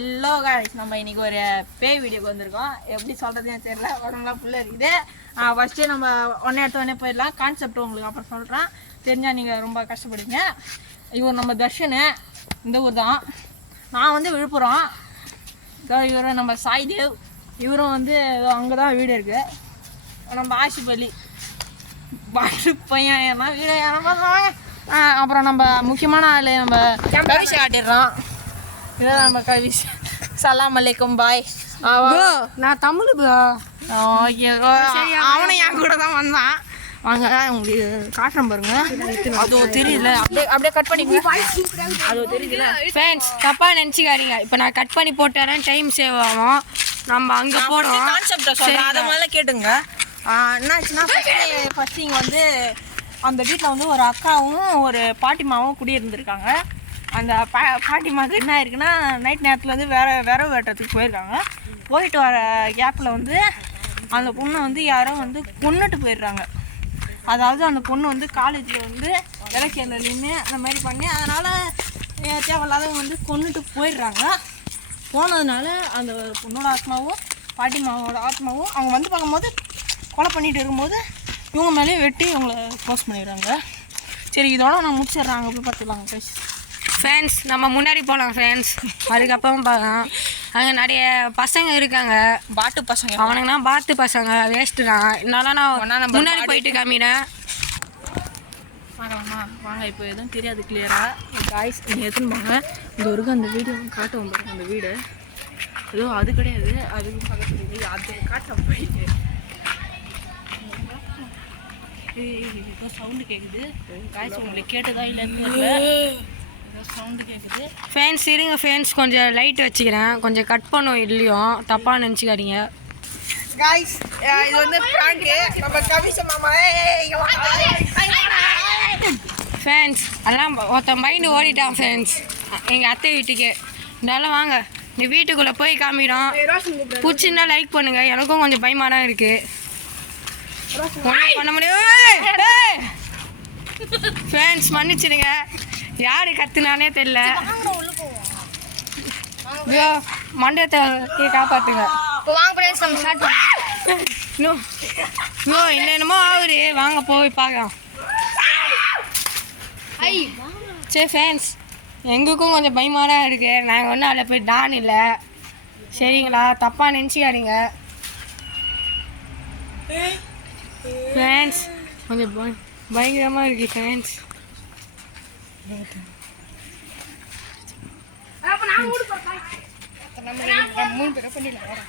Hello guys நம்ம இன்னைக்கு ஒரு பேய் வீடியோக்கு வந்திருக்கோம். எப்படி சொல்றதுன்னு தெரியல, உடம்புலாம் ஃபுல்லா இருக்குது. ஃபர்ஸ்ட் நம்ம ஒண்ணே போயிடலாம். கான்செப்ட் உங்களுக்கு அப்புறம் சொல்றேன், தெரிஞ்சா நீங்க ரொம்ப கஷ்டப்படுவீங்க. இவர் நம்ம தர்ஷன், இந்த ஊர் தான். நான் வந்து விழுப்புரம். இவரும் நம்ம சாய்தேவ், இவரும் வந்து அங்கதான் வீடு இருக்கு. நம்ம ஆஷிபலி பாட்டு பையன் ஏன்னா வீடு அப்புறம் நம்ம முக்கியமான ஆள் நம்ம கவிஷை காட்டிடுறோம். இதான் நம்ம கவிஷ். சலாம் அலைக்கும் பாய். நான் தமிழ் ப்ரோ. ஓகே, அவனும் என் கூட தான் வந்தான். வாங்க உங்களுக்கு காட்டுறேன் பாருங்க. அது தெரியல, அப்படியே கட் பண்ணி அது தெரியல. ஃப்ரெண்ட்ஸ் தப்பா நினச்சிக்காதீங்க. இப்போ நான் கட் பண்ணி போட்டேன், டைம் சேவ் ஆகும். நம்ம அங்கே போகிறோம். கான்செப்டை சொல்கிறேன், அதை முதல்ல கேட்டுங்க. என்னாச்சுன்னா ஃபஸ்ட்டு இங்கே வந்து அந்த வீட்டில் வந்து ஒரு அக்காவும் ஒரு பாட்டிமாவும் குடியிருந்துருக்காங்க. அந்த பாட்டிமாவுக்கு என்ன ஆயிருக்குன்னா, நைட் நேரத்தில் வந்து விரவு வெட்டுறதுக்கு போயிருக்காங்க. போயிட்டு வர கேப்பில் வந்து அந்த பொண்ணை வந்து யாரோ வந்து கொன்னுட்டு போயிடுறாங்க. அதாவது அந்த பொண்ணு வந்து காலேஜில் வந்து இலக்கியத்தில் நின்று அந்த மாதிரி பண்ணி அதனால் தேவையில்லாதவங்க வந்து கொன்னுட்டு போயிடுறாங்க. போனதுனால அந்த பொண்ணோட ஆத்மாவும் பாட்டிமாவோட ஆத்மாவும் அவங்க வந்து பார்க்கும்போது கொலை பண்ணிகிட்டு இருக்கும்போது இவங்க மேலேயே வெட்டி இவங்களை க்ளோஸ் பண்ணிடுறாங்க. சரி, இதோட நான் முடிச்சிடுறேன். அங்கே போய் பார்த்துக்கலாங்க கைஸ். ஃப்ரெண்ட்ஸ் நம்ம முன்னாடி போகலாம் ஃப்ரெண்ட்ஸ். அதுக்கப்புறம் பார்க்கலாம். அங்கே நிறைய பசங்க இருக்காங்க, பாட்டு பசங்க. அவனுங்கன்னா பாட்டு பசங்க வேஸ்ட்டு தான். என்னால் நான் முன்னாடி போயிட்டு காமினேன். பார்க்கலாமா வாங்க. இப்போ எதுவும் தெரியாது கிளியராக. காய்ஸ் நீங்கள் எதுன்னு வாங்க. இது வரைக்கும் அந்த வீடியோ காட்டும் பாருங்க. அந்த வீடு ஏதோ அது கிடையாது, அதுக்கு பக்கத்தில் வீடு அது காட்டும் போயிட்டு ஏதோ சவுண்டு கேட்குது. காய்ஸ் உங்களுக்கு கேட்டுதா இல்லைன்னு சவுண்டு கேட்குது. ஃபேன்ஸ் இருங்க ஃப்ரெண்ட்ஸ், கொஞ்சம் லைட் வச்சுக்கிறேன். கொஞ்சம் கட் பண்ணுவோம் இல்லையும், தப்பாக நினச்சிக்காதீங்க गाइस. இது வந்து பிராங்க். நம்ம கவிஷ மாமா ஃபேன்ஸ் எல்லாம் ஒருத்தன் மைண்டு ஓடிட்டான் ஃப்ரெண்ட்ஸ், எங்கள் அத்தை வீட்டுக்கு. இருந்தாலும் வாங்க நீ வீட்டுக்குள்ளே போய் காமிடும். பிடிச்சிருந்தா லைக் பண்ணுங்கள். எனக்கும் கொஞ்சம் பயமாக தான் இருக்குது, ஒன்றும் பண்ண முடியும். ஃப்ரெண்ட்ஸ் மன்னிச்சிடுங்க, யார் கத்துனானே தெரியல. மண்டத்தை காப்பாற்றுங்க. என்னென்னமோ ஆகுது, வாங்க போய் பார்க்கலாம். சரி ஃப்ரெண்ட்ஸ், எங்களுக்கும் கொஞ்சம் பயமாக தான் இருக்குது. நாங்கள் ஒன்றும் அதில் போய் டான் இல்லை, சரிங்களா? தப்பாக நினச்சிக்காதீங்க ஃப்ரெண்ட்ஸ். கொஞ்சம் பயங்கரமாக இருக்குது ஃப்ரெண்ட்ஸ். நம்ம 3 பேரை பண்ணிடலாம்.